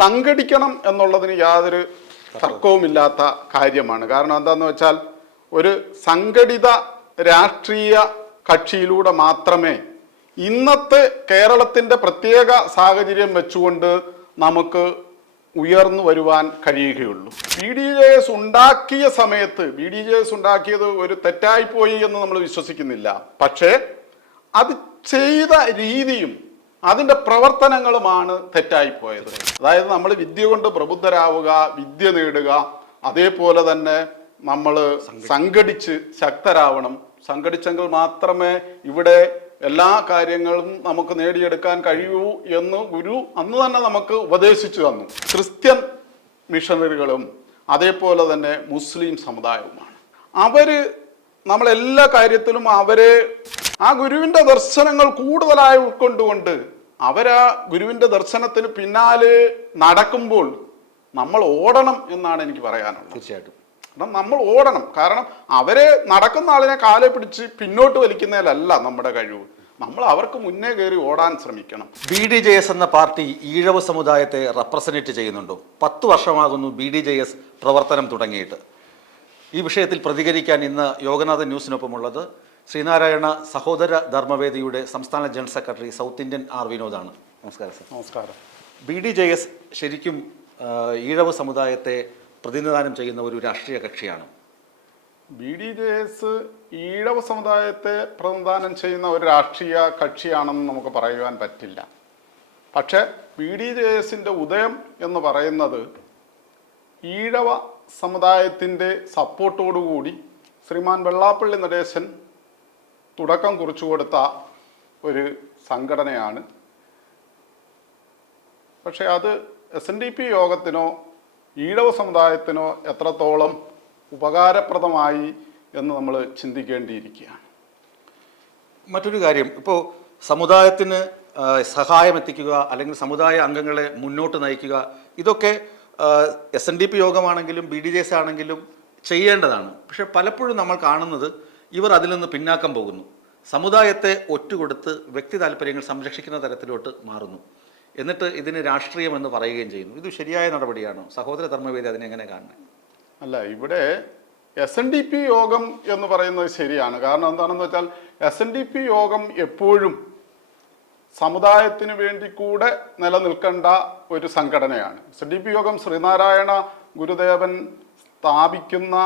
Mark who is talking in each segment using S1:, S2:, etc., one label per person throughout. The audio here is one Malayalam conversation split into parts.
S1: സംഘടിക്കണം എന്നുള്ളതിന് യാതൊരു തർക്കവുമില്ലാത്ത കാര്യമാണ്. കാരണം എന്താന്ന് വെച്ചാൽ ഒരു സംഘടിത രാഷ്ട്രീയ കക്ഷിയിലൂടെ മാത്രമേ ഇന്നത്തെ കേരളത്തിന്റെ പ്രത്യേക സാഹചര്യം വെച്ചുകൊണ്ട് നമുക്ക് ഉയർന്നു വരുവാൻ കഴിയുകയുള്ളൂ. ബി ഡി ജെ എസ് ഉണ്ടാക്കിയ സമയത്ത് ബി ഡി ജെ എസ് ഉണ്ടാക്കിയത് ഒരു തെറ്റായിപ്പോയി എന്ന് നമ്മൾ വിശ്വസിക്കുന്നില്ല. പക്ഷേ അത് ചെയ്ത രീതിയും അതിന്റെ പ്രവർത്തനങ്ങളുമാണ് തെറ്റായിപ്പോയത് അതായത് നമ്മൾ വിദ്യ കൊണ്ട് പ്രബുദ്ധരാവുക വിദ്യ നേടുക അതേപോലെ തന്നെ നമ്മൾ സംഘടിച്ച് ശക്തരാവണം. സംഘടിച്ചെങ്കിൽ മാത്രമേ ഇവിടെ എല്ലാ കാര്യങ്ങളും നമുക്ക് നേടിയെടുക്കാൻ കഴിയൂ എന്ന് ഗുരു അന്ന് തന്നെ നമുക്ക് ഉപദേശിച്ചു തന്നു. ക്രിസ്ത്യൻ മിഷണറികളും അതേപോലെ തന്നെ മുസ്ലിം സമുദായവുമാണ്. അവർ നമ്മളെല്ലാ കാര്യത്തിലും അവരെ ആ ഗുരുവിന്റെ ദർശനങ്ങൾ കൂടുതലായി ഉൾക്കൊണ്ടുകൊണ്ട് അവരാ ഗുരുവിന്റെ ദർശനത്തിന് പിന്നാലെ നടക്കുമ്പോൾ നമ്മൾ ഓടണം എന്നാണ് എനിക്ക് പറയാനുള്ളത്.
S2: തീർച്ചയായിട്ടും.
S1: കാരണം നമ്മൾ ഓടണം. കാരണം അവരെ നടക്കുന്ന ആളിനെ കാലെ പിടിച്ച് പിന്നോട്ട് വലിക്കുന്നതിലല്ല നമ്മുടെ കഴിവ്. നമ്മൾ അവർക്ക് മുന്നേ കയറി ഓടാൻ ശ്രമിക്കണം.
S2: ബി ഡി ജെ എസ് എന്ന പാർട്ടി ഈഴവ സമുദായത്തെ റെപ്രസെന്റ് ചെയ്യുന്നുണ്ടോ? പത്ത് വർഷമാകുന്നു ബി ഡി ജെ എസ് പ്രവർത്തനം തുടങ്ങിയിട്ട്. ഈ വിഷയത്തിൽ പ്രതികരിക്കാൻ ഇന്ന് യോഗനാഥൻ ന്യൂസിനൊപ്പമുള്ളത് ശ്രീനാരായണ സഹോദര ധർമ്മവേദിയുടെ സംസ്ഥാന general secretary south Indian R വിനോദാണ്. നമസ്കാരം സർ.
S1: നമസ്കാരം.
S2: ബി ഡി ജെ എസ് ശരിക്കും ഈഴവ് സമുദായത്തെ പ്രതിനിധാനം ചെയ്യുന്ന ഒരു രാഷ്ട്രീയ കക്ഷിയാണ്.
S1: B D J S Ezhava സമുദായത്തെ പ്രതിനിധാനം ചെയ്യുന്ന ഒരു രാഷ്ട്രീയ കക്ഷിയാണെന്ന് നമുക്ക് പറയുവാൻ പറ്റില്ല. പക്ഷേ ബി ഡി ജെ എസിന്റെ ഉദയം എന്ന് പറയുന്നത് ഈഴവ സമുദായത്തിന്റെ സപ്പോർട്ടോടുകൂടി ശ്രീമാൻ വെള്ളാപ്പള്ളി നടേശൻ തുടക്കം കുറിച്ചു കൊടുത്ത ഒരു സംഘടനയാണ്. പക്ഷെ അത് എസ് എൻ ഡി പി യോഗത്തിനോ ഈഴവ സമുദായത്തിനോ എത്രത്തോളം ഉപകാരപ്രദമായി എന്ന് നമ്മൾ ചിന്തിക്കേണ്ടിയിരിക്കുകയാണ്.
S2: മറ്റൊരു കാര്യം ഇപ്പോൾ സമുദായത്തിന് സഹായം എത്തിക്കുക അല്ലെങ്കിൽ സമുദായ അംഗങ്ങളെ മുന്നോട്ട് നയിക്കുക ഇതൊക്കെ എസ് എൻ ഡി പി യോഗമാണെങ്കിലും ബി ഡി ജെ എസ് ആണെങ്കിലും ചെയ്യേണ്ടതാണ്. പക്ഷെ പലപ്പോഴും നമ്മൾ കാണുന്നത് ഇവർ അതിൽ നിന്ന് പിന്നാക്കം പോകുന്നു. സമുദായത്തെ ഒറ്റുകൊടുത്ത് വ്യക്തി താല്പര്യങ്ങൾ സംരക്ഷിക്കുന്ന തരത്തിലോട്ട് മാറുന്നു. എന്നിട്ട് ഇതിന് രാഷ്ട്രീയമെന്ന് പറയുകയും ചെയ്യുന്നു. ഇത് ശരിയായ നടപടിയാണോ? സഹോദര ധർമ്മവേദി അതിനെ എങ്ങനെ കാണുന്നത്?
S1: അല്ല ഇവിടെ എസ് എൻ ഡി പി യോഗം എന്ന് പറയുന്നത് ശരിയാണ്. കാരണം എന്താണെന്ന് വെച്ചാൽ എസ് എൻ ഡി പി യോഗം എപ്പോഴും സമുദായത്തിന് വേണ്ടി കൂടെ നിലനിൽക്കേണ്ട ഒരു സംഘടനയാണ്. എസ് എൻ ഡി പി യോഗം ശ്രീനാരായണ ഗുരുദേവൻ സ്ഥാപിക്കുന്ന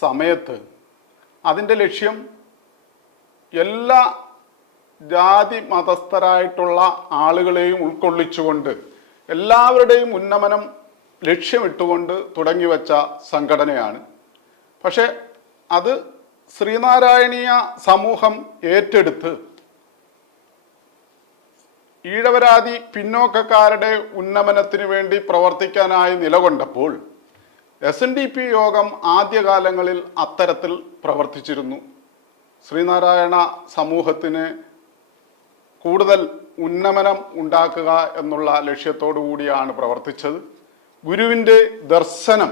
S1: സമയത്ത് അതിന്റെ ലക്ഷ്യം എല്ലാ ജാതി മതസ്ഥരായിട്ടുള്ള ആളുകളെയും ഉൾക്കൊള്ളിച്ചുകൊണ്ട് എല്ലാവരുടെയും ഉന്നമനം ലക്ഷ്യമിട്ടുകൊണ്ട് തുടങ്ങിവെച്ച സംഘടനയാണ്. പക്ഷെ അത് ശ്രീനാരായണീയ സമൂഹം ഏറ്റെടുത്ത് ഈഴവരാതി പിന്നോക്കക്കാരുടെ ഉന്നമനത്തിന് വേണ്ടി പ്രവർത്തിക്കാനായി നിലകൊണ്ടപ്പോൾ S N D P Yogam ആദ്യകാലങ്ങളിൽ അത്തരത്തിൽ പ്രവർത്തിച്ചിരുന്നു. ശ്രീനാരായണ സമൂഹത്തിന് കൂടുതൽ ഉന്നമനം ഉണ്ടാക്കുക എന്നുള്ള ലക്ഷ്യത്തോടു കൂടിയാണ് പ്രവർത്തിച്ചത്. ഗുരുവിന്റെ ദർശനം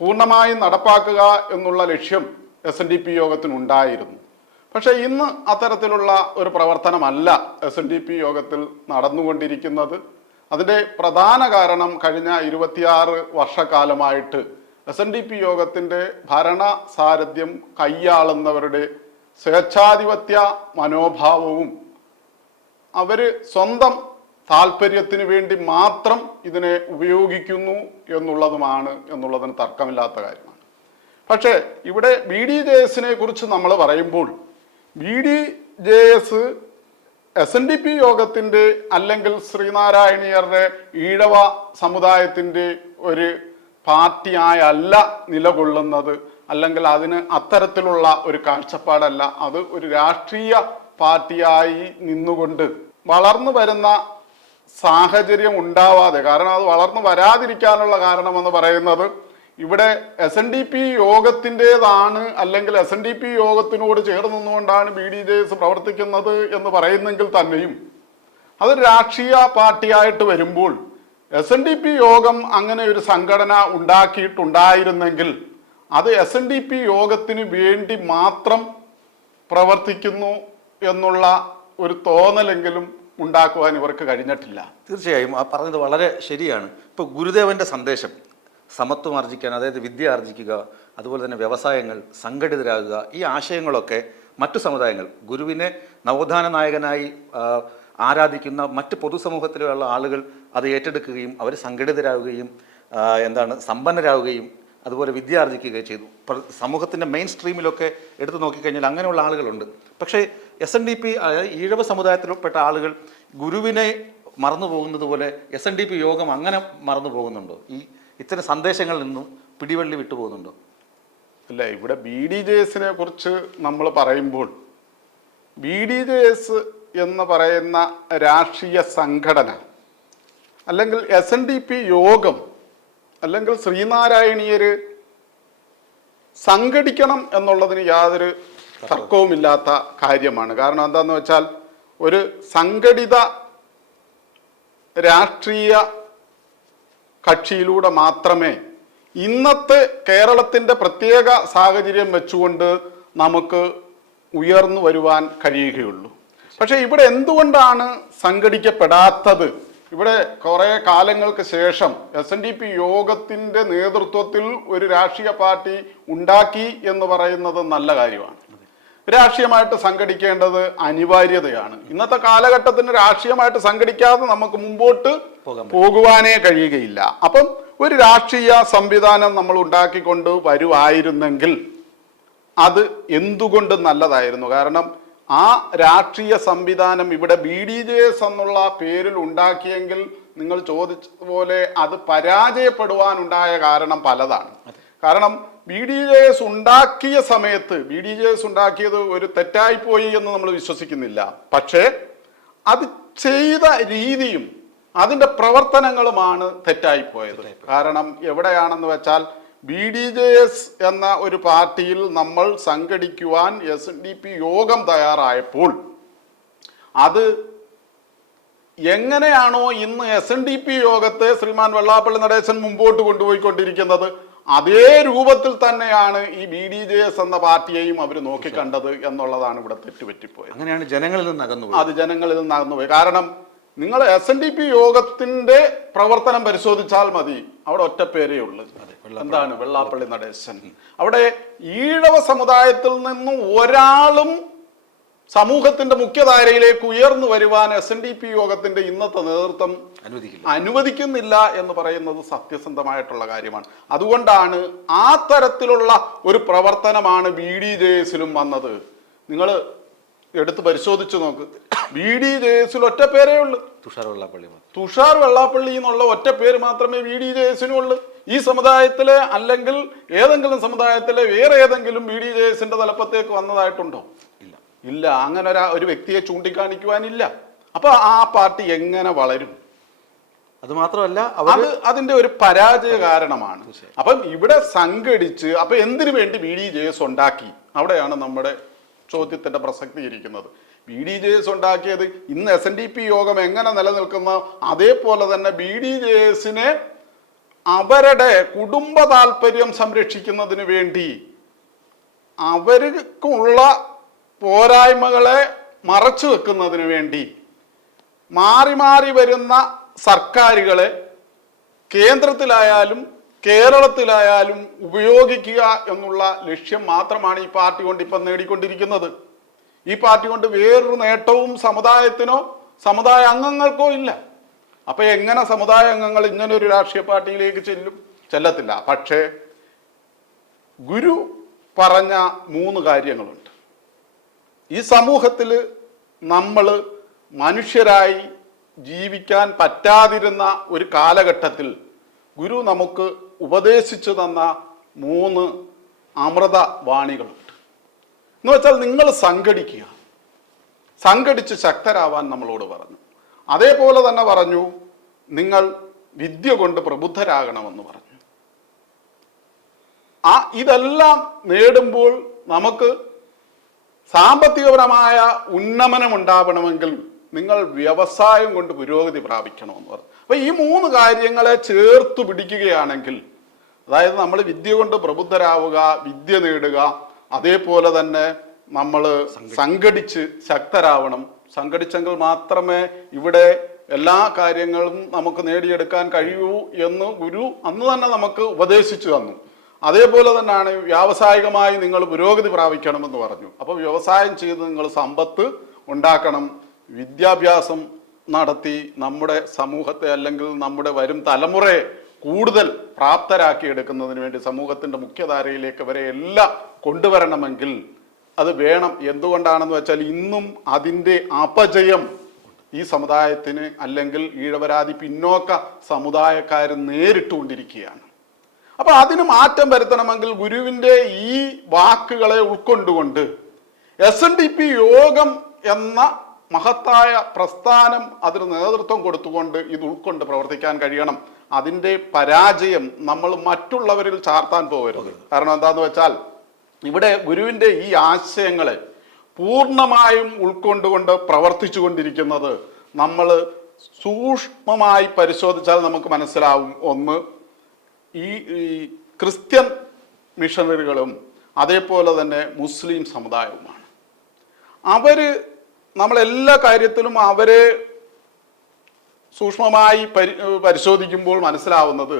S1: പൂർണമായി നടപ്പാക്കുക എന്നുള്ള ലക്ഷ്യം എസ് എൻ ഡി പി യോഗത്തിനുണ്ടായിരുന്നു. പക്ഷേ ഇന്ന് അത്തരത്തിലുള്ള ഒരു പ്രവർത്തനമല്ല എസ് എൻ ഡി പി യോഗത്തിൽ നടന്നുകൊണ്ടിരിക്കുന്നത്. അതിന്റെ പ്രധാന കാരണം കഴിഞ്ഞ ഇരുപത്തിയാറ് വർഷക്കാലമായിട്ട് എസ് എൻ ഡി പി യോഗത്തിന്റെ ഭരണ സാരഥ്യം കൈയാളുന്നവരുടെ സ്വേച്ഛാധിപത്യ മനോഭാവവും അവർ സ്വന്തം താല്പര്യത്തിന് വേണ്ടി മാത്രം ഇതിനെ ഉപയോഗിക്കുന്നു എന്നുള്ളതുമാണ് എന്നുള്ളതിന് തർക്കമില്ലാത്ത കാര്യമാണ്. പക്ഷേ ഇവിടെ ബി ഡി ജെ എസിനെ കുറിച്ച് നമ്മൾ പറയുമ്പോൾ B D J S S N D P യോഗത്തിന്റെ അല്ലെങ്കിൽ ശ്രീനാരായണീയരുടെ ഈഴവ സമുദായത്തിന്റെ ഒരു പാർട്ടിയായല്ല നിലകൊള്ളുന്നത്. അല്ലെങ്കിൽ അതിന് അത്തരത്തിലുള്ള ഒരു കാഴ്ചപ്പാടല്ല. അത് ഒരു രാഷ്ട്രീയ പാർട്ടിയായി നിന്നുകൊണ്ട് വളർന്നു വരുന്ന സാഹചര്യം ഉണ്ടാവാതെ കാരണം അത് വളർന്നു വരാതിരിക്കാനുള്ള കാരണമെന്ന് പറയുന്നത് ഇവിടെ എസ് എൻ ഡി പി യോഗത്തിന്റെതാണ് അല്ലെങ്കിൽ എസ് എൻ ഡി പി യോഗത്തിനോട് ചേർന്ന് നിന്നുകൊണ്ടാണ് ബി ഡി ജെ എസ് പ്രവർത്തിക്കുന്നത് എന്ന് പറയുന്നെങ്കിൽ തന്നെയും അത് രാഷ്ട്രീയ പാർട്ടിയായിട്ട് വരുമ്പോൾ എസ് എൻ ഡി പി യോഗം അങ്ങനെ ഒരു സംഘടന ഉണ്ടാക്കിയിട്ടുണ്ടായിരുന്നെങ്കിൽ അത് എസ് എൻ ഡി പി യോഗത്തിന് വേണ്ടി മാത്രം പ്രവർത്തിക്കുന്നു എന്നുള്ള ഒരു തോന്നലെങ്കിലും ഉണ്ടാക്കുവാൻ ഇവർക്ക് കഴിഞ്ഞിട്ടില്ല.
S2: തീർച്ചയായും ആ പറഞ്ഞത് വളരെ ശരിയാണ്. ഇപ്പോൾ ഗുരുദേവന്റെ സന്ദേശം സമത്വം ആർജിക്കാൻ അതായത് വിദ്യ ആർജിക്കുക അതുപോലെ തന്നെ വ്യവസായങ്ങൾ സംഘടിതരാകുക ഈ ആശയങ്ങളൊക്കെ മറ്റു സമുദായങ്ങൾ ഗുരുവിനെ നവോത്ഥാന നായകനായി ആരാധിക്കുന്ന മറ്റ് പൊതുസമൂഹത്തിലുള്ള ആളുകൾ അത് ഏറ്റെടുക്കുകയും അവർ സംഘടിതരാകുകയും എന്താണ് സമ്പന്നരാകുകയും അതുപോലെ വിദ്യ ആർജിക്കുകയും ചെയ്തു. സമൂഹത്തിന്റെ മെയിൻ സ്ട്രീമിലൊക്കെ എടുത്തു നോക്കിക്കഴിഞ്ഞാൽ അങ്ങനെയുള്ള ആളുകളുണ്ട്. പക്ഷേ S N D P Ezhava സമുദായത്തിൽപ്പെട്ട ആളുകൾ ഗുരുവിനെ മറന്നു പോകുന്നത് പോലെ എസ് എൻ ഡി പി യോഗം അങ്ങനെ മറന്നു പോകുന്നുണ്ടോ ഈ ഇത്തരം സന്ദേശങ്ങളിൽ നിന്നും പിടിവള്ളി വിട്ടുപോകുന്നുണ്ടോ?
S1: അല്ല ഇവിടെ ബി ഡി ജെ എസിനെ കുറിച്ച് നമ്മൾ പറയുമ്പോൾ ബി ഡി ജെ എസ് എന്ന് പറയുന്ന രാഷ്ട്രീയ സംഘടന അല്ലെങ്കിൽ എസ് എൻ ഡി പി യോഗം അല്ലെങ്കിൽ ശ്രീനാരായണീയർ സംഘടിക്കണം എന്നുള്ളതിന് യാതൊരു തർക്കവുമില്ലാത്ത കാര്യമാണ്. കാരണം എന്താന്ന് വെച്ചാൽ ഒരു സംഘടിത രാഷ്ട്രീയ കക്ഷിയിലൂടെ മാത്രമേ ഇന്നത്തെ കേരളത്തിന്റെ പ്രത്യേക സാഹചര്യം വെച്ചുകൊണ്ട് നമുക്ക് ഉയർന്നു വരുവാൻ കഴിയുകയുള്ളൂ. പക്ഷെ ഇവിടെ എന്തുകൊണ്ടാണ് സംഘടിക്കപ്പെടാത്തത്? ഇവിടെ കുറെ കാലങ്ങൾക്ക് ശേഷം എസ് എൻ ഡി പി യോഗത്തിന്റെ നേതൃത്വത്തിൽ ഒരു രാഷ്ട്രീയ പാർട്ടി ഉണ്ടാക്കി എന്ന് പറയുന്നത് നല്ല കാര്യമാണ്. രാഷ്ട്രീയമായിട്ട് സംഘടിക്കേണ്ടത് അനിവാര്യതയാണ്. ഇന്നത്തെ കാലഘട്ടത്തിന് രാഷ്ട്രീയമായിട്ട് സംഘടിക്കാതെ നമുക്ക് മുമ്പോട്ട് പോകുവാനേ കഴിയുകയില്ല. അപ്പം ഒരു രാഷ്ട്രീയ സംവിധാനം നമ്മൾ ഉണ്ടാക്കിക്കൊണ്ട് വരുമായിരുന്നെങ്കിൽ അത് എന്തുകൊണ്ട് നല്ലതായിരുന്നു? കാരണം ആ രാഷ്ട്രീയ സംവിധാനം ഇവിടെ ബി ഡി ജെ എസ് എന്നുള്ള പേരിൽ ഉണ്ടാക്കിയെങ്കിൽ നിങ്ങൾ ചോദിച്ചതുപോലെ അത് പരാജയപ്പെടുവാനുണ്ടായ കാരണം പലതാണ്. കാരണം ബി ഡി ജെ എസ് ഉണ്ടാക്കിയ സമയത്ത് ബി ഡി ജെ എസ് ഉണ്ടാക്കിയത് ഒരു തെറ്റായിപ്പോയി എന്ന് നമ്മൾ വിശ്വസിക്കുന്നില്ല. പക്ഷേ അത് ചെയ്ത രീതിയും അതിന്റെ പ്രവർത്തനങ്ങളുമാണ് തെറ്റായിപ്പോയത്. കാരണം എവിടെയാണെന്ന് വെച്ചാൽ ബി ഡി ജെ എസ് എന്ന ഒരു പാർട്ടിയിൽ നമ്മൾ സംഘടിക്കുവാൻ എസ് ഡി പി യോഗം തയ്യാറായപ്പോൾ അത് എങ്ങനെയാണോ ഇന്ന് എസ് എൻ ഡി പി യോഗത്തെ ശ്രീമാൻ വെള്ളാപ്പള്ളി നടേശൻ മുമ്പോട്ട് കൊണ്ടുപോയിക്കൊണ്ടിരിക്കുന്നത്? അതേ രൂപത്തിൽ തന്നെയാണ് ഈ ബി ഡി ജെ എസ് എന്ന പാർട്ടിയെയും അവർ നോക്കിക്കണ്ടത് എന്നുള്ളതാണ് ഇവിടെ തെറ്റുപറ്റിപ്പോയത്.
S2: അങ്ങനെയാണ് ജനങ്ങളിൽ നിന്ന് അകന്നു
S1: അത് ജനങ്ങളിൽ നിന്ന് അകന്നുപോയി കാരണം നിങ്ങൾ എസ് എൻ ഡി പി യോഗത്തിന്റെ പ്രവർത്തനം പരിശോധിച്ചാൽ മതി. അവിടെ ഒറ്റ പേരേ ഉള്ളൂ. എന്താണ് വെള്ളാപ്പള്ളി നടേശൻ. അവിടെ ഈഴവ സമുദായത്തിൽ നിന്നും ഒരാളും സമൂഹത്തിന്റെ മുഖ്യധാരയിലേക്ക് ഉയർന്നു വരുവാൻ എസ് എൻ ഡി പി യോഗത്തിന്റെ ഇന്നത്തെ നേതൃത്വം അനുവദിക്കുന്നില്ല എന്ന് പറയുന്നത് സത്യസന്ധമായിട്ടുള്ള കാര്യമാണ്. അതുകൊണ്ടാണ് ആ തരത്തിലുള്ള ഒരു പ്രവർത്തനമാണ് ബി ഡി ജെ എസിലും വന്നത്. നിങ്ങൾ എടുത്ത് പരിശോധിച്ചു നോക്ക്. ബി ഡി ജെ എസിൽ ഒറ്റ പേരേ ഉള്ളൂ.
S2: തുഷാർ വെള്ളാപ്പള്ളി
S1: തുഷാർ വെള്ളാപ്പള്ളി എന്നുള്ള ഒറ്റ പേര് മാത്രമേ ബി ഡി ജെ എസിനും ഉള്ളൂ. ഈ സമുദായത്തിലെ അല്ലെങ്കിൽ ഏതെങ്കിലും സമുദായത്തിലെ വേറെ ഏതെങ്കിലും ബി ഡി ജെ എസിന്റെ തലപ്പത്തേക്ക് വന്നതായിട്ടുണ്ടോ?
S2: ഇല്ല
S1: അങ്ങനെ ഒരു ഒരു വ്യക്തിയെ ചൂണ്ടിക്കാണിക്കുവാനില്ല. അപ്പൊ ആ പാർട്ടി എങ്ങനെ വളരും?
S2: അത് മാത്രമല്ല
S1: അത് അതിന്റെ ഒരു പരാജയ കാരണമാണ്. അപ്പം ഇവിടെ സംഘടിച്ച് അപ്പൊ എന്തിനു വേണ്ടി ബി ഡി ജെ എസ് ഉണ്ടാക്കി? അവിടെയാണ് നമ്മുടെ ചോദ്യത്തിന്റെ പ്രസക്തി ഇരിക്കുന്നത്. ബി ഡി ജെ എസ് ഉണ്ടാക്കിയത് ഇന്ന് എസ് എൻ ഡി പി യോഗം എങ്ങനെ നിലനിൽക്കുന്ന അതേപോലെ തന്നെ ബി ഡി ജെ എസിനെ അവരുടെ കുടുംബ താല്പര്യം സംരക്ഷിക്കുന്നതിന് വേണ്ടി അവർക്കുള്ള പോരായ്മകളെ മറച്ചു വെക്കുന്നതിന് വേണ്ടി മാറി മാറി വരുന്ന സർക്കാരുകളെ കേന്ദ്രത്തിലായാലും കേരളത്തിലായാലും ഉപയോഗിക്കുക എന്നുള്ള ലക്ഷ്യം മാത്രമാണ് ഈ പാർട്ടി കൊണ്ട് ഇപ്പം നേടിക്കൊണ്ടിരിക്കുന്നത്. ഈ പാർട്ടി കൊണ്ട് വേറൊരു നേട്ടവും സമുദായത്തിനോ സമുദായ അംഗങ്ങൾക്കോ ഇല്ല. അപ്പൊ എങ്ങനെ സമുദായ അംഗങ്ങൾ ഇങ്ങനെ ഒരു രാഷ്ട്രീയ പാർട്ടിയിലേക്ക് ചെല്ലും? ചെല്ലത്തില്ല. പക്ഷേ ഗുരു പറഞ്ഞ മൂന്ന് കാര്യങ്ങളുണ്ട്. ഈ സമൂഹത്തിൽ നമ്മൾ മനുഷ്യരായി ജീവിക്കാൻ പറ്റാതിരുന്ന ഒരു കാലഘട്ടത്തിൽ ഗുരു നമുക്ക് ഉപദേശിച്ചു തന്ന മൂന്ന് അമൃത വാണികളുണ്ട് എന്ന് വെച്ചാൽ നിങ്ങൾ സംഘടിക്കുക. സംഘടിച്ച് ശക്തരാവാൻ നമ്മളോട് പറഞ്ഞു. അതേപോലെ തന്നെ പറഞ്ഞു നിങ്ങൾ വിദ്യ കൊണ്ട് പ്രബുദ്ധരാകണമെന്ന് പറഞ്ഞു. ആ ഇതെല്ലാം നേടുമ്പോൾ നമുക്ക് സാമ്പത്തികപരമായ ഉന്നമനം ഉണ്ടാവണമെങ്കിൽ നിങ്ങൾ വ്യവസായം കൊണ്ട് പുരോഗതി പ്രാപിക്കണമെന്ന് പറഞ്ഞു. അപ്പൊ ഈ മൂന്ന് കാര്യങ്ങളെ ചേർത്ത് പിടിക്കുകയാണെങ്കിൽ അതായത് നമ്മൾ വിദ്യ കൊണ്ട് പ്രബുദ്ധരാവുക വിദ്യ നേടുക അതേപോലെ തന്നെ നമ്മൾ സംഘടിച്ച് ശക്തരാവണം. സംഘടിച്ചെങ്കിൽ മാത്രമേ ഇവിടെ എല്ലാ കാര്യങ്ങളും നമുക്ക് നേടിയെടുക്കാൻ കഴിയൂ എന്ന് ഗുരു അന്ന് തന്നെ നമുക്ക് ഉപദേശിച്ചു തന്നു. അതേപോലെ തന്നെയാണ് വ്യാവസായികമായി നിങ്ങൾ പുരോഗതി പ്രാപിക്കണമെന്ന് പറഞ്ഞു. അപ്പോൾ വ്യവസായം ചെയ്ത് നിങ്ങൾ സമ്പത്ത് ഉണ്ടാക്കണം വിദ്യാഭ്യാസം നടത്തി നമ്മുടെ സമൂഹത്തെ അല്ലെങ്കിൽ നമ്മുടെ വരും തലമുറയെ കൂടുതൽ പ്രാപ്തരാക്കി എടുക്കുന്നതിന് വേണ്ടി സമൂഹത്തിന്റെ മുഖ്യധാരയിലേക്ക് വരെ എല്ലാം കൊണ്ടുവരണമെങ്കിൽ അത് വേണം. എന്തുകൊണ്ടാണെന്ന് വെച്ചാൽ ഇന്നും അതിന്റെ അപജയം ഈ സമുദായത്തിന് അല്ലെങ്കിൽ ഈഴവരാതി പിന്നോക്ക സമുദായക്കാർ നേരിട്ടുകൊണ്ടിരിക്കുകയാണ്. അപ്പൊ അതിന് മാറ്റം വരുത്തണമെങ്കിൽ ഗുരുവിന്റെ ഈ വാക്കുകളെ ഉൾക്കൊണ്ടുകൊണ്ട് എസ് എൻ ഡി പി യോഗം എന്ന മഹത്തായ പ്രസ്ഥാനം അതിന് നേതൃത്വം കൊടുത്തുകൊണ്ട് ഇത് ഉൾക്കൊണ്ട് പ്രവർത്തിക്കാൻ കഴിയണം. അതിന്റെ പരാജയം നമ്മൾ മറ്റുള്ളവരിൽ ചാർത്താൻ പോകരുത്. കാരണം എന്താന്ന് വെച്ചാൽ ഇവിടെ ഗുരുവിന്റെ ഈ ആശയങ്ങളെ പൂർണമായും ഉൾക്കൊണ്ടുകൊണ്ട് പ്രവർത്തിച്ചു കൊണ്ടിരിക്കുന്നത് നമ്മൾ സൂക്ഷ്മമായി പരിശോധിച്ചാൽ നമുക്ക് മനസ്സിലാവും. ഒന്ന് ഈ ക്രിസ്ത്യൻ മിഷണറികളും അതേപോലെ തന്നെ മുസ്ലിം സമുദായവുമാണ്. അവർ നമ്മളെല്ലാ കാര്യത്തിലും അവരെ സൂക്ഷ്മമായി പരി പരിശോധിക്കുമ്പോൾ മനസ്സിലാവുന്നത്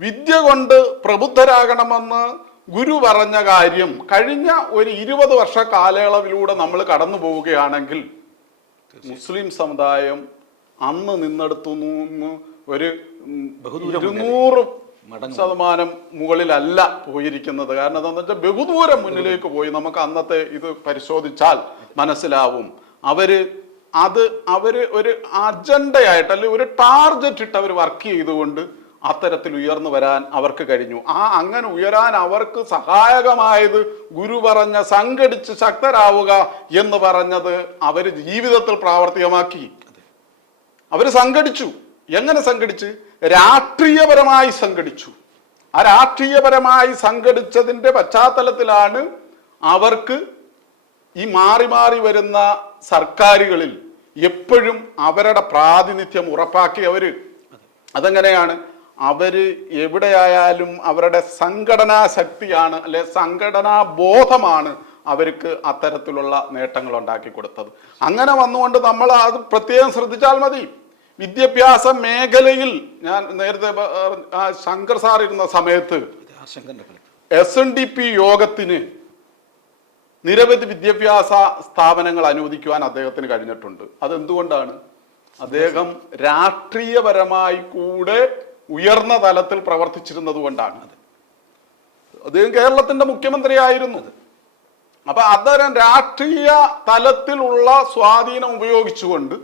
S1: വിദ്യ കൊണ്ട് പ്രബുദ്ധരാകണമെന്ന് ഗുരു പറഞ്ഞ കാര്യം കഴിഞ്ഞ ഒരു ഇരുപത് വർഷ കാലയളവിലൂടെ നമ്മൾ കടന്നു പോവുകയാണെങ്കിൽ മുസ്ലിം സമുദായം അന്ന് നിന്നെടുത്തു നിന്ന് ഒരു ഇരുന്നൂറ് ശതമാനം മുകളിലല്ല പോയിരിക്കുന്നത്. കാരണം എന്താണെന്ന് വെച്ചാൽ ബഹുദൂരം മുന്നിലേക്ക് പോയി. നമുക്ക് അന്നത്തെ ഇത് പരിശോധിച്ചാൽ മനസ്സിലാവും. അവർ അത് അവർ ഒരു അജണ്ടയായിട്ട് അല്ലെങ്കിൽ ഒരു ടാർഗറ്റ് ഇട്ട് അവർ വർക്ക് ചെയ്തുകൊണ്ട് അത്തരത്തിൽ ഉയർന്നു വരാൻ അവർക്ക് കഴിഞ്ഞു. ആ അങ്ങനെ ഉയരാൻ അവർക്ക് സഹായകമായത് ഗുരു പറഞ്ഞ സംഘടിച്ച് ശക്തരാവുക എന്ന് പറഞ്ഞത് അവർ ജീവിതത്തിൽ പ്രാവർത്തികമാക്കി. അവർ സംഘടിച്ചു. എങ്ങനെ സംഘടിച്ച്? രാഷ്ട്രീയപരമായി സംഘടിച്ചു. ആ രാഷ്ട്രീയപരമായി സംഘടിച്ചതിന്റെ പശ്ചാത്തലത്തിലാണ് അവർക്ക് ഈ മാറി മാറി വരുന്ന സർക്കാരുകളിൽ എപ്പോഴും അവരുടെ പ്രാതിനിധ്യം ഉറപ്പാക്കി അവർ അതെങ്ങനെയാണ്? അവർ എവിടെയായാലും അവരുടെ സംഘടനാ ശക്തിയാണ് അല്ലെ സംഘടനാ ബോധമാണ് അവർക്ക് അത്തരത്തിലുള്ള നേട്ടങ്ങൾ ഉണ്ടാക്കി കൊടുത്തത്. അങ്ങനെ വന്നുകൊണ്ട് നമ്മൾ അത് പ്രത്യേകം ശ്രദ്ധിച്ചാൽ മതി. വിദ്യാഭ്യാസ മേഖലയിൽ ഞാൻ നേരത്തെ ശങ്കർ സാർ ഇരുന്ന സമയത്ത് എസ് എൻ ഡി പി യോഗത്തിന് നിരവധി വിദ്യാഭ്യാസ സ്ഥാപനങ്ങൾ അനുവദിക്കുവാൻ അദ്ദേഹത്തിന് കഴിഞ്ഞിട്ടുണ്ട്. അതെന്തുകൊണ്ടാണ്? അദ്ദേഹം രാഷ്ട്രീയപരമായി കൂടെ ഉയർന്ന തലത്തിൽ പ്രവർത്തിച്ചിരുന്നത് കൊണ്ടാണ്. അദ്ദേഹം കേരളത്തിന്റെ മുഖ്യമന്ത്രിയായിരുന്നു. അപ്പൊ അത്തരം രാഷ്ട്രീയ തലത്തിലുള്ള സ്വാധീനം ഉപയോഗിച്ചുകൊണ്ട്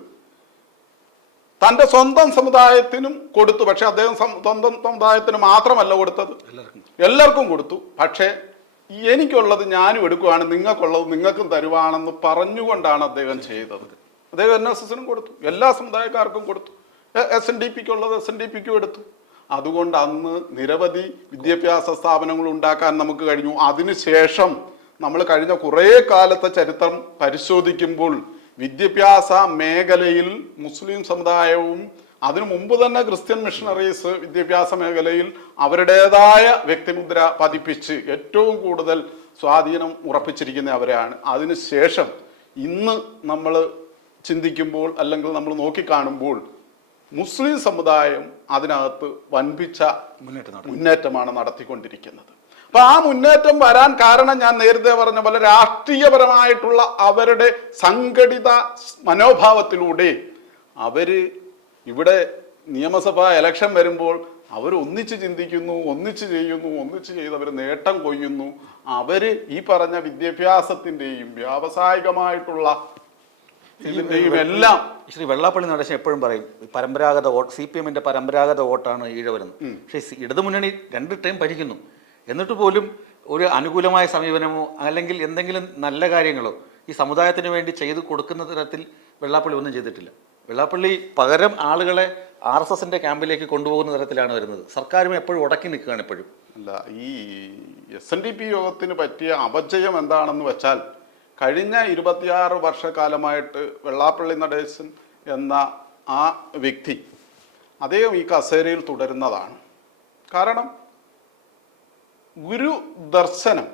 S1: തന്റെ സ്വന്തം സമുദായത്തിനും കൊടുത്തു. പക്ഷെ അദ്ദേഹം സ്വന്തം സമുദായത്തിന് മാത്രമല്ല കൊടുത്തത്.
S2: എല്ലാവർക്കും
S1: കൊടുത്തു. പക്ഷേ എനിക്കുള്ളത് ഞാനും എടുക്കുവാണ് നിങ്ങൾക്കുള്ളത് നിങ്ങൾക്കും തരുവാണെന്ന് പറഞ്ഞുകൊണ്ടാണ് അദ്ദേഹം ചെയ്തത്. അദ്ദേഹം എൻ എസ് എസിനും കൊടുത്തു. എല്ലാ സമുദായക്കാർക്കും കൊടുത്തു. എസ് എൻ ഡി പിക്ക് ഉള്ളത് എസ് എൻ ഡി പിക്കും എടുത്തു. അതുകൊണ്ട് അന്ന് നിരവധി വിദ്യാഭ്യാസ സ്ഥാപനങ്ങൾ ഉണ്ടാക്കാൻ നമുക്ക് കഴിഞ്ഞു. അതിനുശേഷം നമ്മൾ കഴിഞ്ഞ കുറേ കാലത്തെ ചരിത്രം പരിശോധിക്കുമ്പോൾ വിദ്യാഭ്യാസ മേഖലയിൽ മുസ്ലിം സമുദായവും അതിനു മുമ്പ് തന്നെ ക്രിസ്ത്യൻ മിഷണറീസ് വിദ്യാഭ്യാസ മേഖലയിൽ അവരുടേതായ വ്യക്തിമുദ്ര പതിപ്പിച്ച് ഏറ്റവും കൂടുതൽ സ്വാധീനം ഉറപ്പിച്ചിരിക്കുന്ന അവരാണ് അതിനുശേഷം ഇന്ന് നമ്മൾ ചിന്തിക്കുമ്പോൾ അല്ലെങ്കിൽ നമ്മൾ നോക്കിക്കാണുമ്പോൾ മുസ്ലിം സമുദായം അതിനകത്ത് വൻപിച്ച
S2: മുന്നേറ്റം
S1: മുന്നേറ്റമാണ് നടത്തിക്കൊണ്ടിരിക്കുന്നത്. അപ്പൊ ആ മുന്നേറ്റം വരാൻ കാരണം ഞാൻ നേരത്തെ പറഞ്ഞ പോലെ രാഷ്ട്രീയപരമായിട്ടുള്ള അവരുടെ സംഘടിത മനോഭാവത്തിലൂടെ അവർ ഇവിടെ നിയമസഭാ ഇലക്ഷൻ വരുമ്പോൾ അവർ ഒന്നിച്ച് ചിന്തിക്കുന്നു ഒന്നിച്ച് ചെയ്യുന്നു ഒന്നിച്ച് ചെയ്ത് അവർ നേട്ടം കൊയ്യുന്നു. അവർ ഈ പറഞ്ഞ വിദ്യാഭ്യാസത്തിന്റെയും വ്യാവസായികമായിട്ടുള്ള ഇതിന്റെയും എല്ലാം
S2: ശ്രീ വെള്ളാപ്പള്ളി നടേശൻ എപ്പോഴും പറയും പരമ്പരാഗത വോട്ട് സി പി എമ്മിന്റെ പരമ്പരാഗത വോട്ടാണ് ഈഴവരെന്ന്. പക്ഷേ സി- ഇടതുമുന്നണി രണ്ട് ടൈം ഭരിക്കുന്നു. എന്നിട്ട് പോലും ഒരു അനുകൂലമായ സമീപനമോ അല്ലെങ്കിൽ എന്തെങ്കിലും നല്ല കാര്യങ്ങളോ ഈ സമുദായത്തിന് വേണ്ടി ചെയ്തു കൊടുക്കുന്ന തരത്തിൽ വെള്ളാപ്പള്ളി ഒന്നും ചെയ്തിട്ടില്ല. വെള്ളാപ്പള്ളി പകരം ആളുകളെ ആർ എസ് എസിന്റെ ക്യാമ്പിലേക്ക് കൊണ്ടുപോകുന്ന തരത്തിലാണ് വരുന്നത്. സർക്കാരും എപ്പോഴും ഉടക്കി നിൽക്കുകയാണ് എപ്പോഴും.
S1: അല്ല ഈ എസ് എൻ ഡി പി യോഗത്തിന് പറ്റിയ അപജയം എന്താണെന്ന് വെച്ചാൽ കഴിഞ്ഞ ഇരുപത്തിയാറ് വർഷക്കാലമായിട്ട് വെള്ളാപ്പള്ളി നടേശൻ എന്ന ആ വ്യക്തി അദ്ദേഹം ഈ കസേരയിൽ തുടരുന്നതാണ്. കാരണം ഗുരു ദർശനം.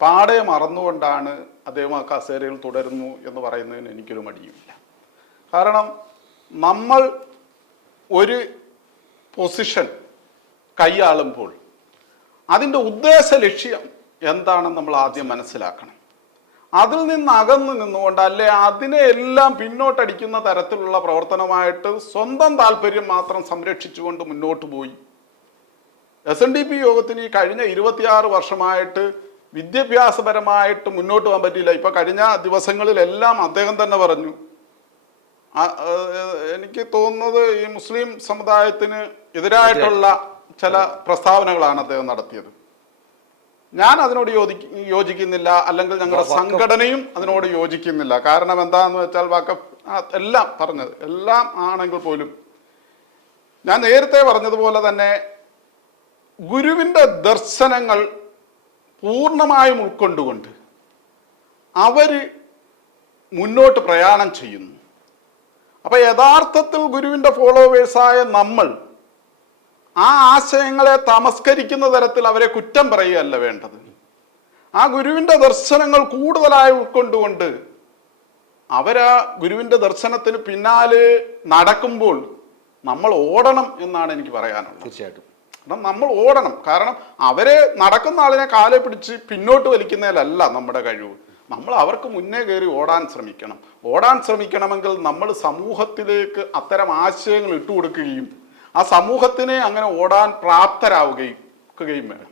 S1: പാടെ മറന്നുകൊണ്ടാണ് അദ്ദേഹം ആ കസേരയിൽ തുടരുന്നു എന്ന് പറയുന്നതിന് എനിക്കൊരു മടിയുമില്ല. കാരണം നമ്മൾ ഒരു പൊസിഷൻ കൈയാളുമ്പോൾ അതിന്റെ ഉദ്ദേശ ലക്ഷ്യം എന്താണെന്ന് നമ്മൾ ആദ്യം മനസ്സിലാക്കണം. അതിൽ നിന്ന് അകന്നു നിന്നുകൊണ്ട് അല്ലെ അതിനെ എല്ലാം പിന്നോട്ടടിക്കുന്ന തരത്തിലുള്ള പ്രവർത്തനമായിട്ട് സ്വന്തം താല്പര്യം മാത്രം സംരക്ഷിച്ചുകൊണ്ട് മുന്നോട്ട് പോയി. എസ് എൻ ഡി പി യോഗത്തിന് ഈ കഴിഞ്ഞ ഇരുപത്തിയാറ് വർഷമായിട്ട് വിദ്യാഭ്യാസപരമായിട്ട് മുന്നോട്ട് പോകാൻ പറ്റിയില്ല. ഇപ്പൊ കഴിഞ്ഞ ദിവസങ്ങളിലെല്ലാം അദ്ദേഹം തന്നെ പറഞ്ഞു. എനിക്ക് തോന്നുന്നത് ഈ മുസ്ലിം സമുദായത്തിന് എതിരായിട്ടുള്ള ചില പ്രസ്താവനകളാണ് അദ്ദേഹം നടത്തിയത്. ഞാൻ അതിനോട് യോജി യോജിക്കുന്നില്ല. അല്ലെങ്കിൽ ഞങ്ങളുടെ സംഘടനയും അതിനോട് യോജിക്കുന്നില്ല. കാരണം എന്താന്ന് വെച്ചാൽ വാക്കഫ് എല്ലാം പറഞ്ഞത് എല്ലാം ആണെങ്കിൽ പോലും. ഞാൻ നേരത്തെ പറഞ്ഞതുപോലെ തന്നെ ഗുരുവിന്റെ ദർശനങ്ങൾ പൂർണമായും ഉൾക്കൊണ്ടുകൊണ്ട് അവർ മുന്നോട്ട് പ്രയാണം ചെയ്യുന്നു. അപ്പൊ യഥാർത്ഥത്തിൽ ഗുരുവിന്റെ ഫോളോവേഴ്സായ നമ്മൾ ആ ആശയങ്ങളെ തമസ്കരിക്കുന്ന തരത്തിൽ അവരെ കുറ്റം പറയുകയല്ല വേണ്ടത്. ആ ഗുരുവിന്റെ ദർശനങ്ങൾ കൂടുതലായി ഉൾക്കൊണ്ടുകൊണ്ട് അവരാ ഗുരുവിന്റെ ദർശനത്തിന് പിന്നാലെ നടക്കുമ്പോൾ നമ്മൾ ഓടണം എന്നാണ് എനിക്ക് പറയാനുള്ളത്.
S2: തീർച്ചയായിട്ടും.
S1: നമ്മൾ ഓടണം. കാരണം അവരെ നടക്കുന്ന ആളിനെ കാലെ പിടിച്ച് പിന്നോട്ട് വലിക്കുന്നതിലല്ല നമ്മുടെ കഴിവ്. നമ്മൾ അവർക്ക് മുന്നേ കയറി ഓടാൻ ശ്രമിക്കണം. ഓടാൻ ശ്രമിക്കണമെങ്കിൽ നമ്മൾ സമൂഹത്തിലേക്ക് അത്തരം ആശയങ്ങൾ ഇട്ടുകൊടുക്കുകയും ആ സമൂഹത്തിനെ അങ്ങനെ ഓടാൻ പ്രാപ്തരാവുകയും വേണം.